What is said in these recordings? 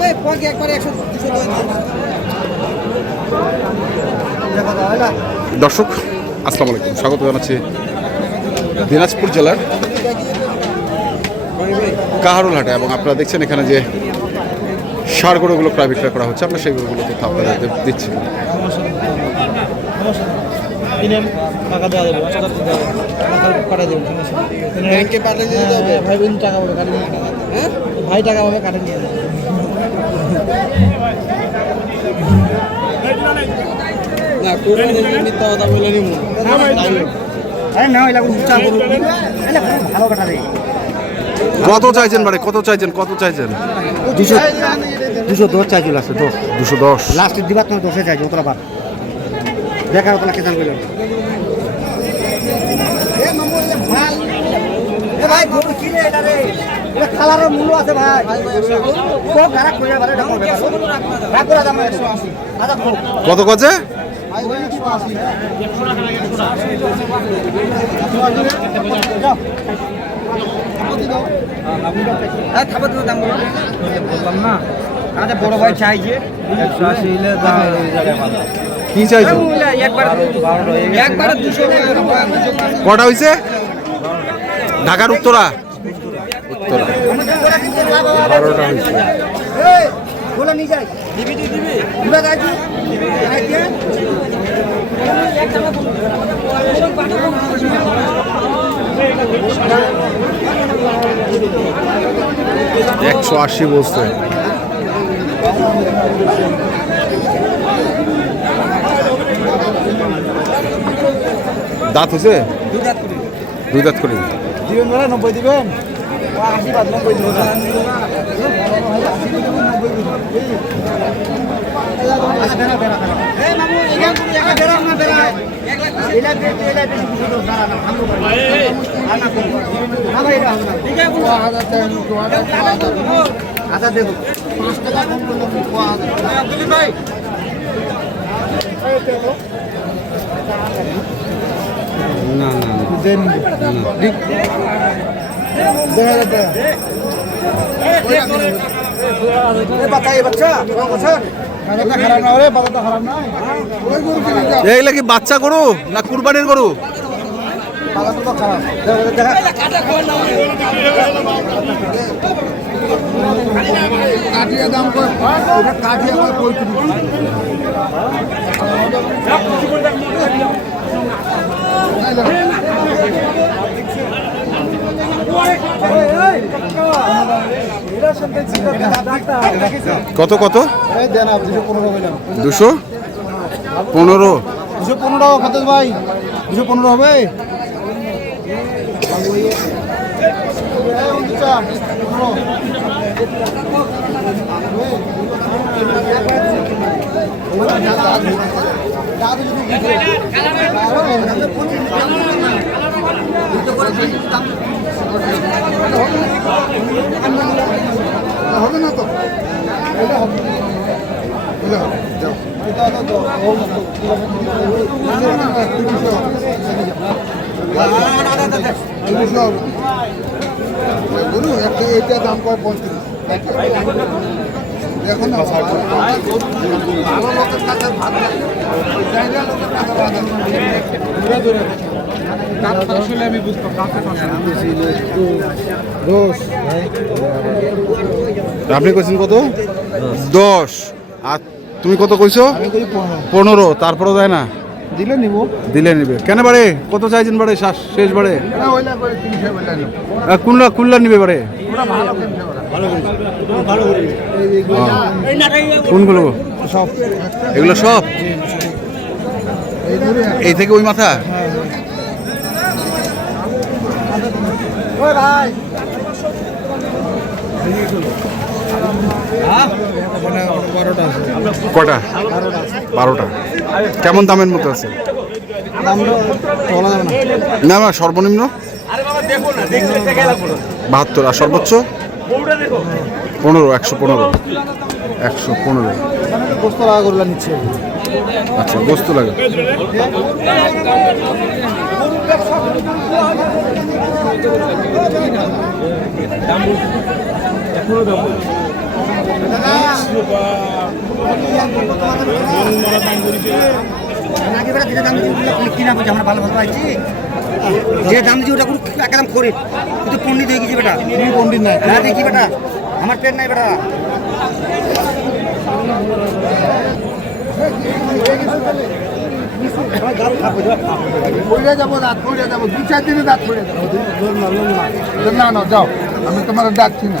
হবে পকে একবারে একশো দুশো দর্শক আসসালামু আলাইকুম। স্বাগত জানাচ্ছি দিনাজপুর জেলার কাহারুল হাটে এবং আপনারা দেখছেন এখানে যে সার গরুগুলো প্রায় বিক্রয় করা হচ্ছে। আমরা সেই গরুগুলো তথ্য আপনাদের দিচ্ছি। হবে। হ্যাঁ, ভাই বোন টাকা পাবে। হ্যাঁ? ভাই টাকা পাবে কাটে নিয়ে না মিথ্যা কথা বলে নি কাটাবে কত চাইছেন বারে কত চাইছেন? কত চাইছেন? দুশো দুশো দশ চাইছিল আছে দশ। দুশো দশ। লাস্টের দিবার তোমার দশে চাইছে ওতরা বার দেখার ওতলা কেতান করলেন ভাই গরু কিনে এটা রে। এটা মূল্য আছে ভাই। কত কছে হ্যাঁ খাবার তো দাম বললাম না আমাদের বড় ভাই চাইছে একশো আশি হলে দাম কি দুশো কটা হয়েছে ঢাকার উত্তরা উত্তরা বারোটা হয়েছে একশো আশি বলছে দাঁত হয়েছে দুই দাঁত করে দিবেন বলে নব্বই দিবেন আশি বাদ নব্বই দিবেন আচ্ছা না না দেন দেড় হাজার টাকা না না এইগুলা কি বাচ্চা গরু না কুরবানির গরু বাজারটা তো খারাপ দেখা কাঠিয়া দাম করে কাঠিয়া করে কত কত? এই দেন আপনি দুশো পনেরো দুশো পনেরো? দুশো পনেরো খাতেজ ভাই। দুশো পনেরো হবে? হবে না তো হবে এটা হবে যাও এটা তো বলুন একটা এটা দাম কয় পঁয়ত্রিশ দেখো না ভালো লোকের কাছে ভাত জায়গা লোকের কাছে ভাত আছে। দূরে দূরে কাঠটা আসলে আমি বুঝতাম আপনি কইছেন কত? দশ। আর তুমি কত কইছো? পনেরো। তারপরে যায় না? দিলে নিব। দিলে নিবে। কেন বারে? কত চাইছেন বারে শ্বাস- শেষ আহ, কুল্লা কুল্লা নিবে ভালো কোনগুলো? সব। এগুলো সব? এই থেকে ওই মাথা? ভাই। কটা? বারোটা। কেমন দামের মতো আছে? না না, সর্বনিম্ন? বাহাত্তর, আর সর্বোচ্চ? পনেরো, একশো পনেরো। একশো পনেরো। আচ্ছা বস্তু লাগে। আগে যেটা দাম দিচ্ছি ওগুলো কিনা বলছি আমরা ভালো ভালো পাইছি যে দাম দিচ্ছি ওটা একদম করে কিন্তু পণ্ডিত হয়ে গেছি বেটা। পণ্ডিত নাই? না দেখি বেটা। আমার পেট নাই বেটা। যাব দাঁত পড়ে যাব দু চার দিনে দাঁত পড়ে যাব। না না যাও। আমি তোমার ডাকছি না।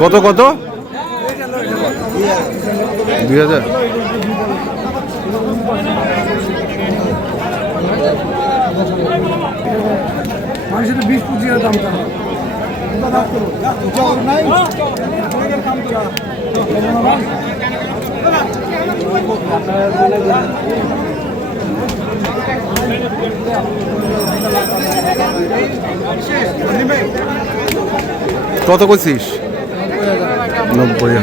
কত কত? দুই হাজার। মানুষের বিশ পঁচিশ হাজার দাম কত করছিস নব্বই।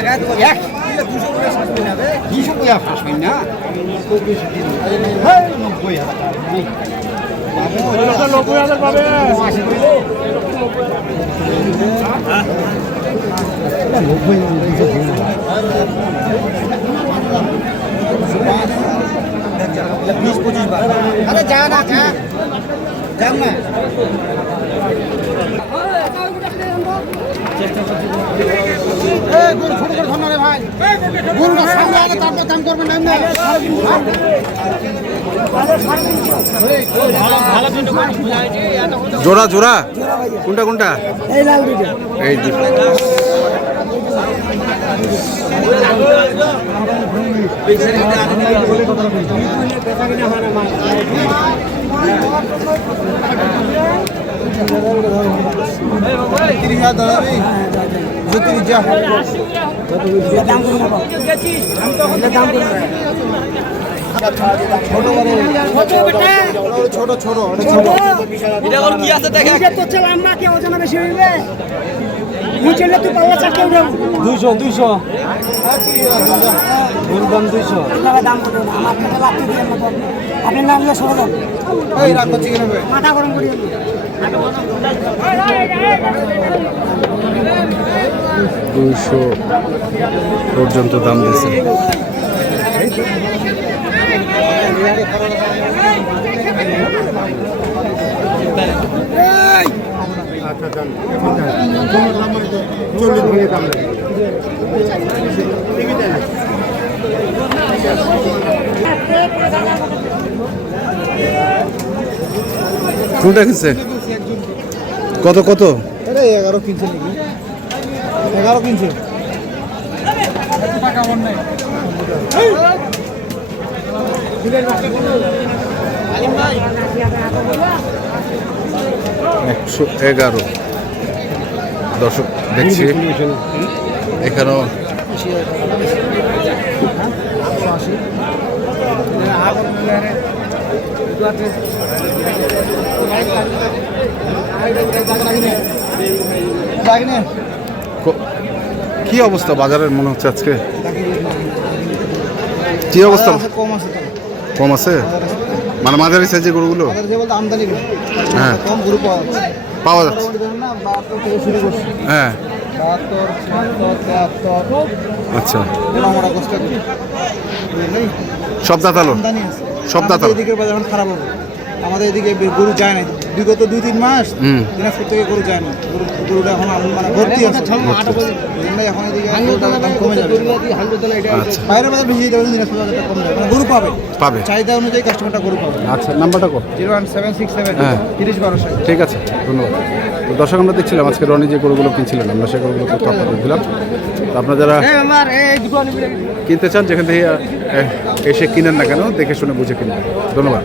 হাজার দেখা বিশ পঁচিশ বার আরে যা না যাও না। গরু ছোট করে ধরনা রে ভাই। গরুটা সামনে আলে তারপর দাম করবেন জোড়া জোড়া। কোনটা কোনটা এই দুটো তিরিশ হাজার দাঁড়াবি তিরিশ যা দাম করুন ছোট ছোট। ছোট। এটা কি আছে দেখে? তো চল আমরা কে ওজন বেশি হইবে? নিচে তুই পাল্লা চারটে উঠাবো দুইশো দুইশো। দাম দুইশো। আপনারা দাম কত? আমার টাকা লাগতে দিয়ে না আপনি নাম নিয়ে সরে যান এই রাখো চিকেন হবে মাথা গরম করিয়ে দুইশো পর্যন্ত দাম দিয়েছে। কোনটা কিনছে? কত কত? আরে এগারো কিনছে নাকি? এগারো কিনছে। একশো এগারো। দর্শক দেখছি। এখানেও কি অবস্থা বাজারের মনে হচ্ছে আজকে? কি অবস্থা? কম আছে কম আছে। মানে মাঝারি সাইজের গরুগুলো? বলতে আমদানি হ্যাঁ। কম গরু পাওয়া যাচ্ছে। পাওয়া যাচ্ছে হ্যাঁ। আচ্ছা। সব দাঁতালো? সব দাঁতালো? এদিকের বাজার খারাপ হবে। আমাদের এদিকে গরু যায় না। বিগত দুই তিন মাস হুম। দিনাজপুর থেকে গরু যায় না। গরুটা এখন মানে ভর্তি আছে। এই এখন এদিকে কমে যাবে। আচ্ছা। বাইরে বাজার বেশি যেতে দিনাজপুর বাজারটা কমে যাবে। মানে গরু পাবে। পাবে। চাহিদা অনুযায়ী কাস্টমারটা গরু পাবে। আচ্ছা নাম্বারটা কত zero one seven six seven হ্যাঁ। তিরিশ বারোশো ঠিক আছে ধন্যবাদ। তো দর্শক আমরা দেখছিলাম আজকে রনি যে গরুগুলো কিনছিলেন আমরা সেই গরুগুলো তথ্য আপনাদের দিলাম। তো আপনারা যারা কিনতে চান যেখান থেকে এসে কিনেন না কেন দেখে শুনে বুঝে কিনবেন। ধন্যবাদ।